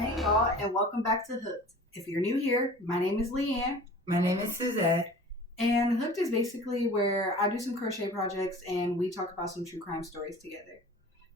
Hey y'all, and welcome back to Hooked. If you're new here, my name is Leanne. My name is Suzette. And Hooked is basically where I do some crochet projects and we talk about some true crime stories together.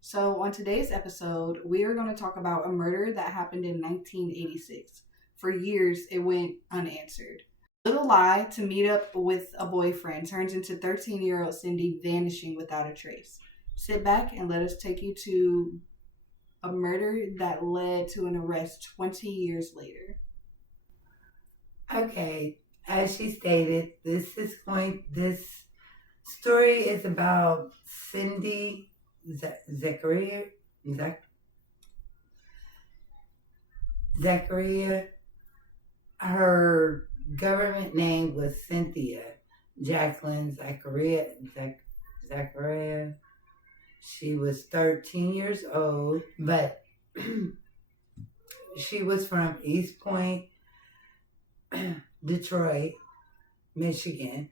So on today's episode, we are going to talk about a murder that happened in 1986. For years, it went unanswered. Little lie to meet up with a boyfriend turns into 13-year-old Cindy vanishing without a trace. Sit back and let us take you to a murder that led to an arrest 20 years later. Okay, as she stated, this story is about Cindy Zachariah. Her government name was Cynthia Jacqueline Zachariah. She was 13 years old, but she was from Eastpointe, Detroit, Michigan.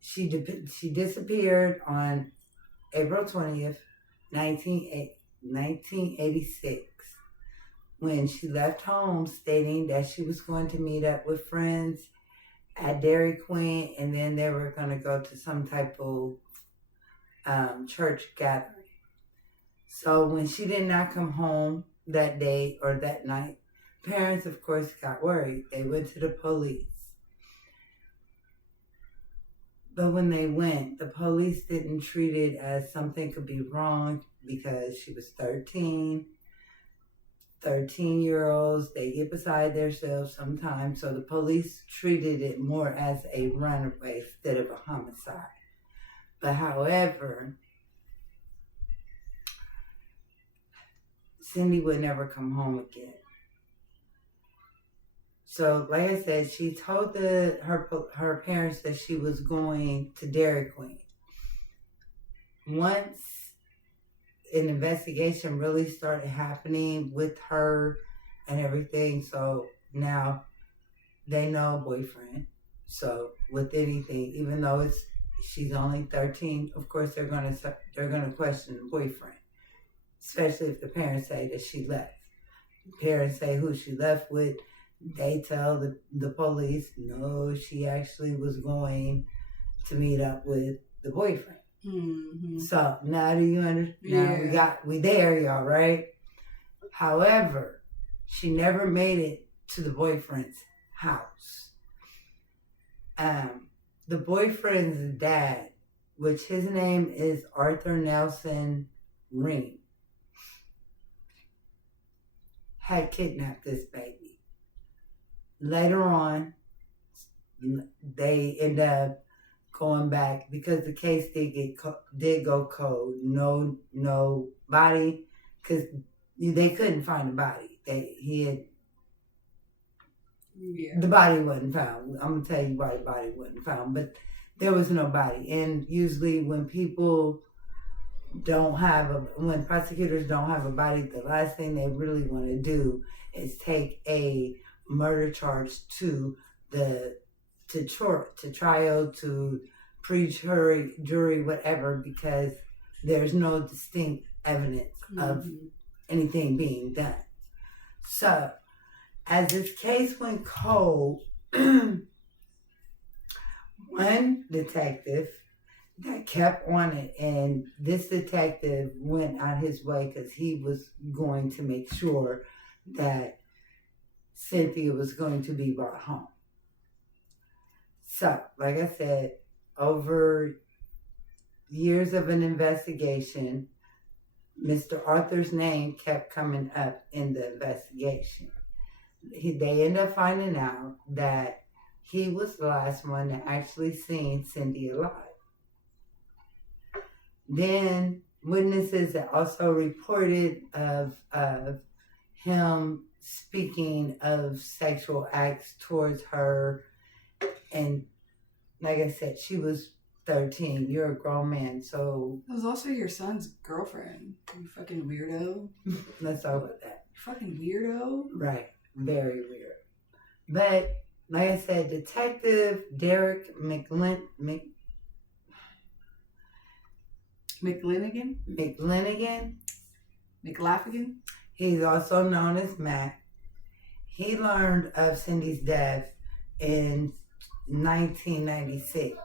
She disappeared on April 20th, 1986, when she left home stating that she was going to meet up with friends at Dairy Queen, and then they were going to go to some type of church gathering. So when she did not come home that day or that night, parents, of course, got worried. They went to the police. But when they went, the police didn't treat it as something could be wrong because she was 13. 13-year-olds, they get beside themselves sometimes. So the police treated it more as a runaway instead of a homicide. But however, Cindy would never come home again. So, like I said, she told her parents that she was going to Dairy Queen. Once an investigation really started happening with her and everything, so now they know boyfriend. So with anything, even though she's only 13, of course they're gonna question the boyfriend, especially if the parents say that she left. The parents say who she left with. They tell the police, no, she actually was going to meet up with the boyfriend. Mm-hmm. So now do you understand? Yeah. Now we there, y'all, right? However, she never made it to the boyfriend's house. The boyfriend's dad, which his name is Arthur Nelson Ring, had kidnapped this baby. Later on, they end up going back because the case did go cold. No body, because they couldn't find the body. The body wasn't found. I'm gonna tell you why the body wasn't found, but there was no body. And usually, when prosecutors don't have a body, the last thing they really want to do is take a murder charge to trial, to jury, whatever, because there's no distinct evidence of anything being done. So, as this case went cold, one detective that kept on it, and this detective went out his way because he was going to make sure that Cynthia was going to be brought home. So, like I said, over years of an investigation, Mr. Arthur's name kept coming up in the investigation. They ended up finding out that he was the last one to actually seen Cindy alive. Then witnesses that also reported of him speaking of sexual acts towards her. And like I said, she was 13. You're a grown man, so... That was also your son's girlfriend. You fucking weirdo. Let's talk about that. You fucking weirdo. Right. Very weird. But, like I said, Detective Derek McLinigan? McLaffigan? He's also known as Mac. he learned of Cindy's death in 1996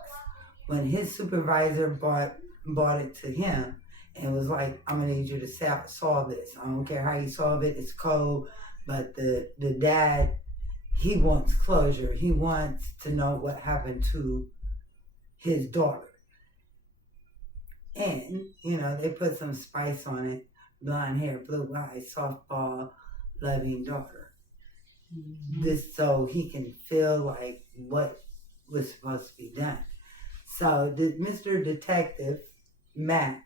when his supervisor brought it to him and was like, I'm going to need you to solve this. I don't care how you solve it. It's cold. But the dad, he wants closure. He wants to know what happened to his daughter. And, they put some spice on it. Blonde hair, blue eyes, softball, loving daughter. Mm-hmm. This so he can feel like what was supposed to be done. So Mr. Detective Mac,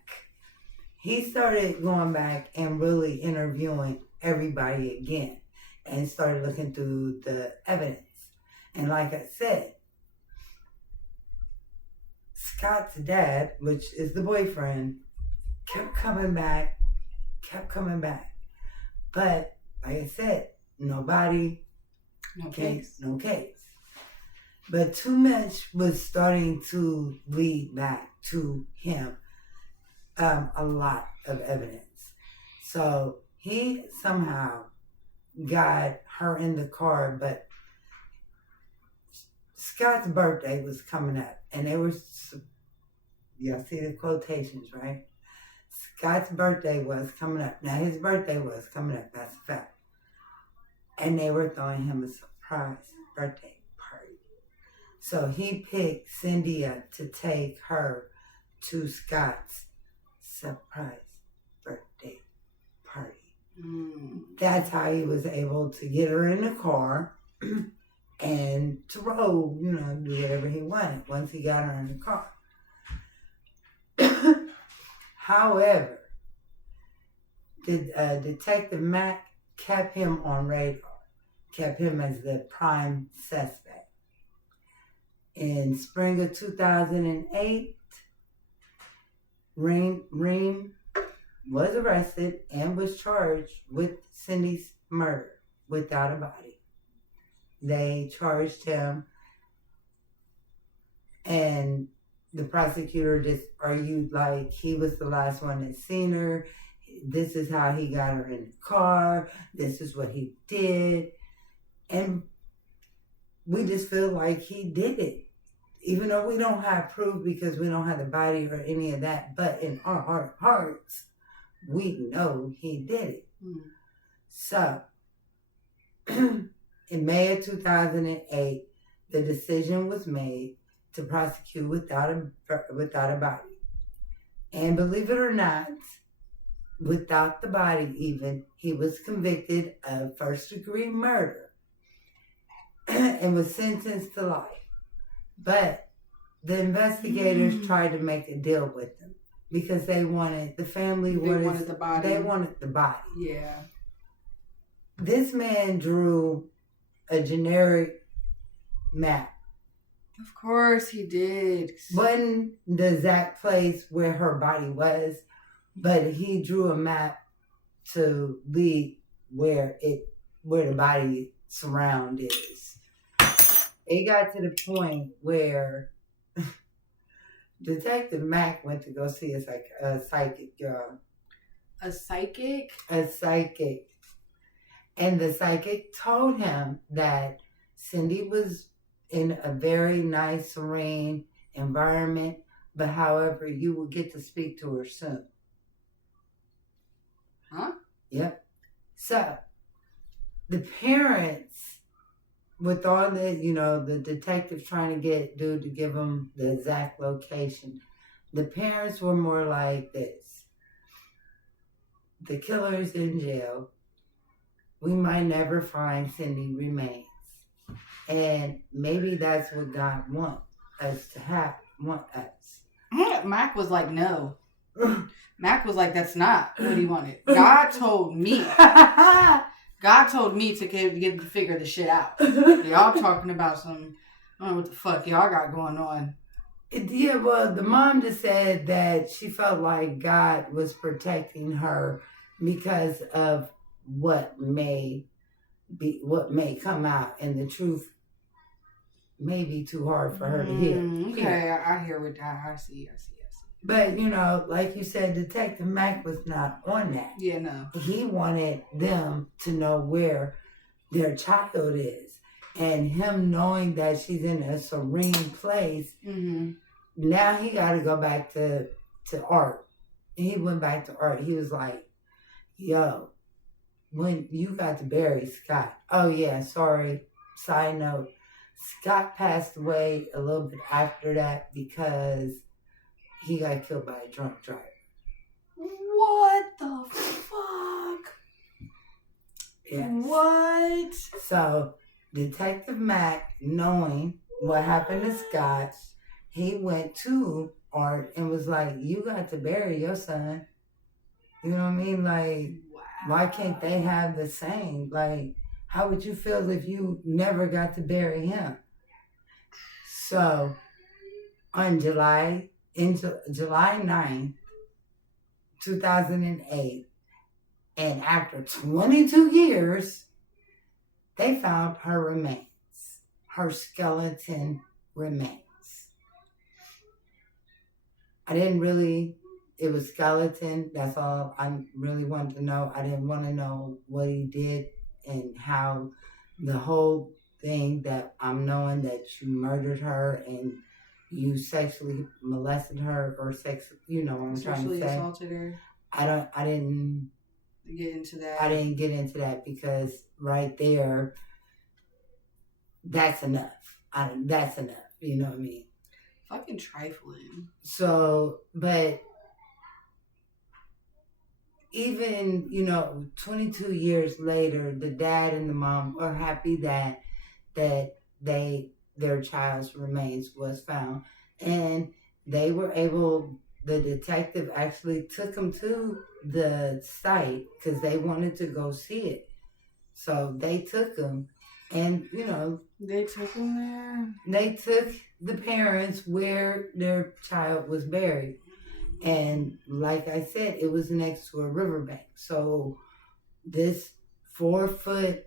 he started going back and really interviewing everybody again and started looking through the evidence. And like I said, Scott's dad, which is the boyfriend, kept coming back. But like I said, no case. But too much was starting to lead back to him. A lot of evidence. So he somehow got her in the car, but Scott's birthday was coming up, and y'all see the quotations, right? Scott's birthday was coming up. Now, his birthday was coming up, that's a fact. And they were throwing him a surprise birthday party. So he picked Cindy up to take her to Scott's surprise birthday party. That's how he was able to get her in the car and to roll, do whatever he wanted once he got her in the car. However, Detective Mac kept him on radar, kept him as the prime suspect. In spring of 2008, Ream was arrested and was charged with Cindy's murder without a body. They charged him, and the prosecutor just argued like he was the last one that seen her. This is how he got her in the car. This is what he did. And we just feel like he did it. Even though we don't have proof because we don't have the body or any of that. But in our heart of hearts, we know he did it. So, in May of 2008, the decision was made to prosecute without a body. And believe it or not, without the body even, he was convicted of first-degree murder and was sentenced to life. But the investigators tried to make a deal with him because they wanted the body. They wanted the body. Yeah. This man drew a generic map. Of course he did. Wasn't the exact place where her body was, but he drew a map to lead where the body surround is. It got to the point where Detective Mac went to go see a psychic, y'all. A psychic? A psychic. And the psychic told him that Cindy was in a very nice, serene environment, but however, you will get to speak to her soon. Huh? Yep. So, the parents, with all the, the detective trying to get dude to give them the exact location, the parents were more like this. The killer's in jail. We might never find Cindy remains. And maybe that's what God want us to have, want us. Mac was like, no. Mac was like, that's not what he wanted. God told me. God told me to get to figure the shit out. Y'all talking about some, I don't know what the fuck y'all got going on. Yeah, well, the mom just said that she felt like God was protecting her because of what may come out, and the truth may be too hard for her to hear. Okay, I hear what I see. But, like you said, Detective Mac was not on that. Yeah, no. He wanted them to know where their child is. And him knowing that she's in a serene place, now he got to go back to art. He went back to art. He was like, yo, when you got to bury Scott. Oh, yeah, sorry. Side note, Scott passed away a little bit after that because he got killed by a drunk driver. What the fuck? Yes. What? So, Detective Mack, knowing what happened to Scott, he went to Art and was like, you got to bury your son. You know what I mean? Like, wow. Why can't they have the same? Like, how would you feel if you never got to bury him? So, on July 9th, 2008, and after 22 years, they found her remains, her skeleton remains. It was skeleton. That's all I really wanted to know. I didn't want to know what he did and how the whole thing that I'm knowing that you murdered her and you sexually molested her or you know what I'm trying to say. Sexually assaulted her. I didn't get into that. I didn't get into that because right there, that's enough. That's enough. You know what I mean? Fucking trifling. So, but even, 22 years later, the dad and the mom are happy that their child's remains was found. And they were able, the detective actually took them to the site because they wanted to go see it. So they took them and, They took them there? They took the parents where their child was buried. And like I said, it was next to a riverbank. So this 4-foot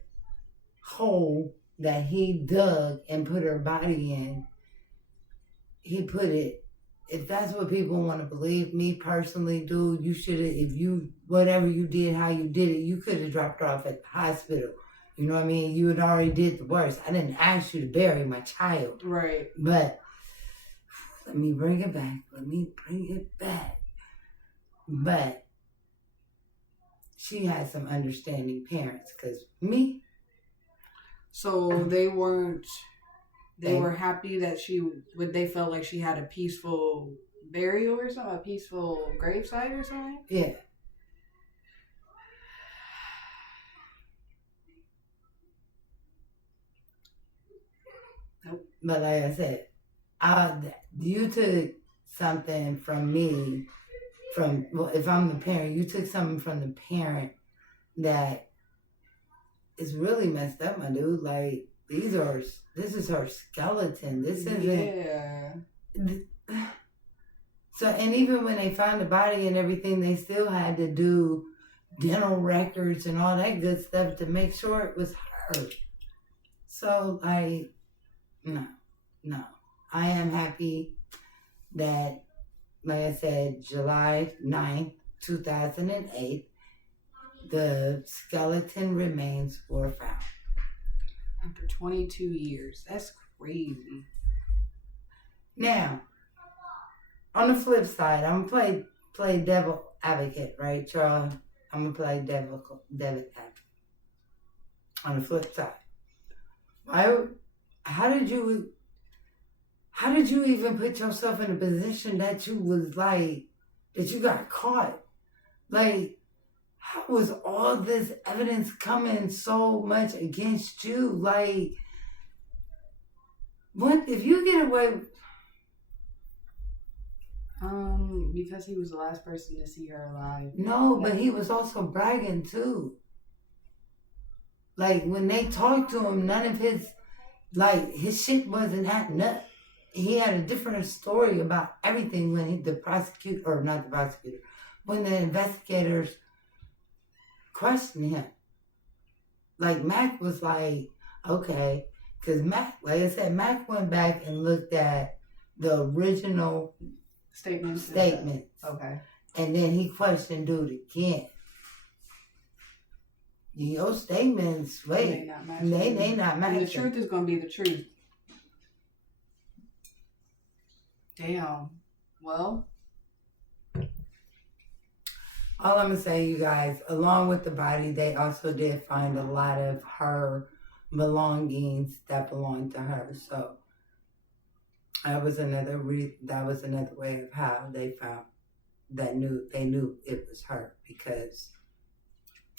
hole that he dug and put her body in, he put it, if that's what people want to believe, me personally, dude, you should have, whatever you did, how you did it, you could have dropped her off at the hospital. You know what I mean? You had already did the worst. I didn't ask you to bury my child. Right. But let me bring it back. But she had some understanding parents, because me. So they were happy that they felt like she had a peaceful burial or something, a peaceful gravesite or something? Yeah. Nope. But like I said, you took something from me, if I'm the parent, you took something from the parent that is really messed up, my dude. Like, this is her skeleton. This isn't. Yeah. So, and even when they found the body and everything, they still had to do dental records and all that good stuff to make sure it was her. So, no. I am happy that, like I said, July 9th, 2008, the skeleton remains were found. After 22 years. That's crazy. Now, on the flip side, I'm going to play devil advocate, right, Charles? I'm going to play devil advocate. On the flip side. How did you even put yourself in a position that you was like, that you got caught? Like, how was all this evidence coming so much against you? Like, what if you get away? Because he was the last person to see her alive. No, but he was also bragging too. Like, when they talked to him, none of his shit wasn't adding up. He had a different story about everything when when the investigators questioned him. Like, Mac was like, okay, because Mac, like I said, Mac went back and looked at the original statements. Okay. And then he questioned dude again. your statements, They not matching. they not matching. And the truth is going to be the truth. Damn. Well, all I'm gonna say, you guys, along with the body, they also did find a lot of her belongings that belonged to her. So that was another way of how they found they knew it was her, because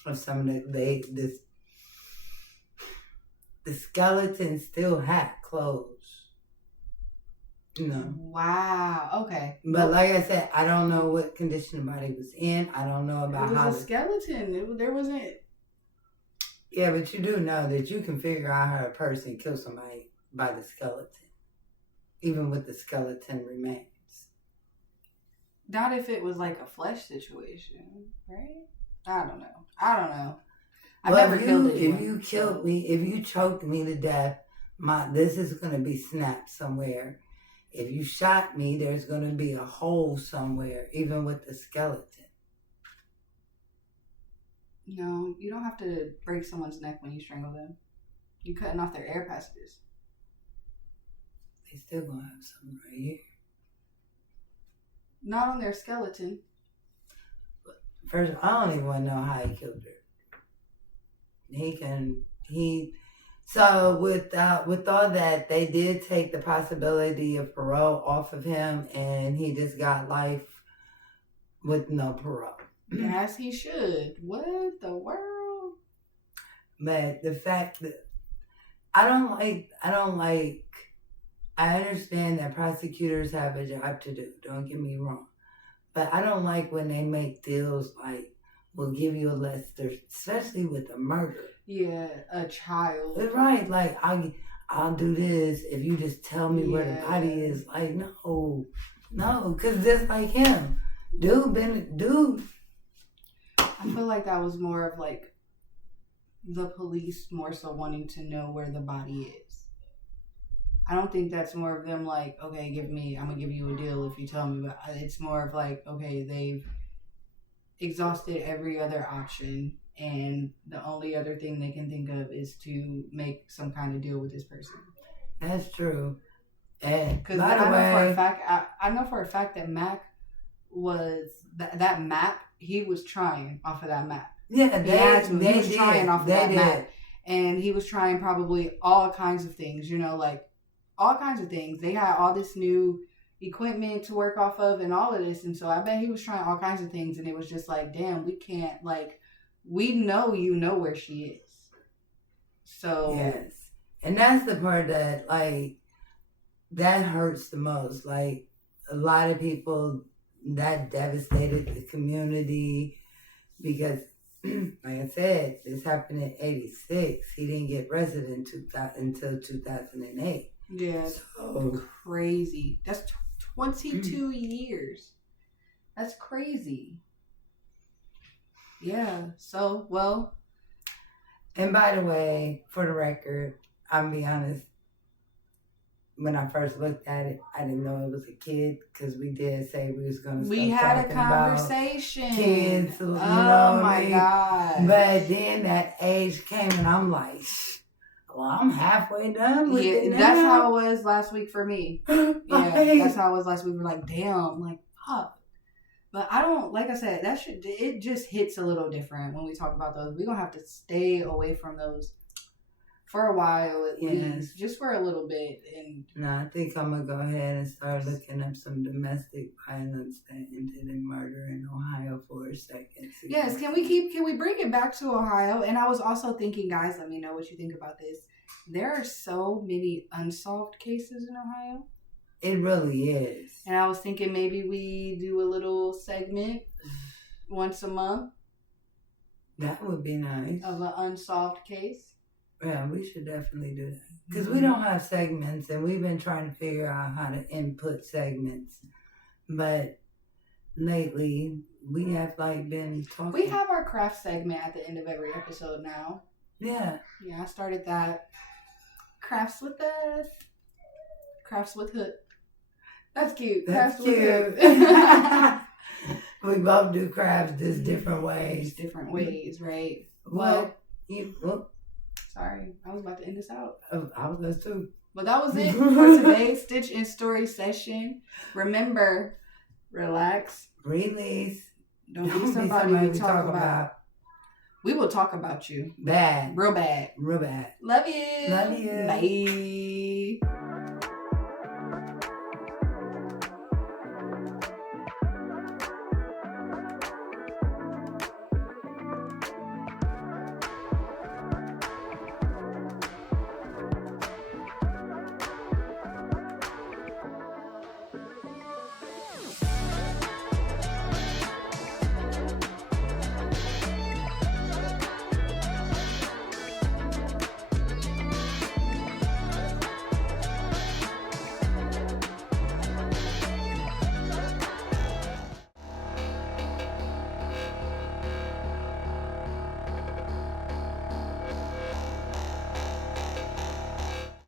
of some of the skeleton still had clothes. No. Wow. Okay. But like I said, I don't know what condition the body was in. I don't know about how. It was a skeleton. There wasn't. Yeah, but you do know that you can figure out how a person killed somebody by the skeleton, even with the skeleton remains. Not if it was like a flesh situation, right? I don't know. I've never killed anyone. If you killed me, if you choked me to death, this is going to be snapped somewhere. If you shot me, there's going to be a hole somewhere, even with the skeleton. No, you don't have to break someone's neck when you strangle them. You're cutting off their air passages. They still going to have something right here. Not on their skeleton. First, I don't even want to know how he killed her. So with all that, they did take the possibility of parole off of him, and he just got life with no parole. Yes, he should. What the world? But the fact that I understand that prosecutors have a job to do. Don't get me wrong. But I don't like when they make deals like, we'll give you a lesser, especially with a murder. Yeah, a child. Right, like, I'll do this if you just tell me where the body is. Like, no, because just like him. Dude. I feel like that was more of like the police more so wanting to know where the body is. I don't think that's more of them like, okay, I'm gonna give you a deal if you tell me. But it's more of like, okay, they've exhausted every other option, and the only other thing they can think of is to make some kind of deal with this person. That's true. And because I know for a fact that Mac was that map. He was trying off of that map. Yeah, he was trying off of that map, and he was trying probably all kinds of things. Like all kinds of things. They had all this new equipment to work off of, and all of this, and so I bet he was trying all kinds of things, and it was just like, damn, we can't. Like, we know where she is. So yes, and that's the part that that hurts the most. Like a lot of people. That devastated the community because, like I said, this happened in '86. He didn't get resident until 2008. Yeah, so crazy. That's 22 years. That's crazy. Yeah. So, well. And by the way, for the record, I'll be honest. When I first looked at it, I didn't know it was a kid because we did say we was going to. We had a conversation. Kids, oh my God! But then that age came, and I'm like, well, I'm halfway done with it now. That's how it was last week for me. Yeah, that's how it was last week. We're like, damn, like fuck. But I don't, like I said, it just hits a little different when we talk about those. We're gonna have to stay away from those. For a while, at least, just for a little bit. And no, I think I'm gonna go ahead and start looking up some domestic violence that ended in murder in Ohio for a second. Yes, can we bring it back to Ohio? And I was also thinking, guys, let me know what you think about this. There are so many unsolved cases in Ohio. It really is. And I was thinking maybe we do a little segment once a month. That would be nice. Of an unsolved case. Yeah, we should definitely do that. Because we don't have segments, and we've been trying to figure out how to input segments. But lately, we have been talking. We have our craft segment at the end of every episode now. Yeah. Yeah, I started that. Crafts with us. Crafts with Hood. That's cute. That's crafts cute. With Hood. We both do crafts just different ways. Different ways, right? Well, Sorry, I was about to end this out. I was too. But that was it for today's Stitch and Story session. Remember, relax. Release. Don't be somebody we talk about. We will talk about you. Bad. Real bad. Real bad. Love you. Love you. Bye.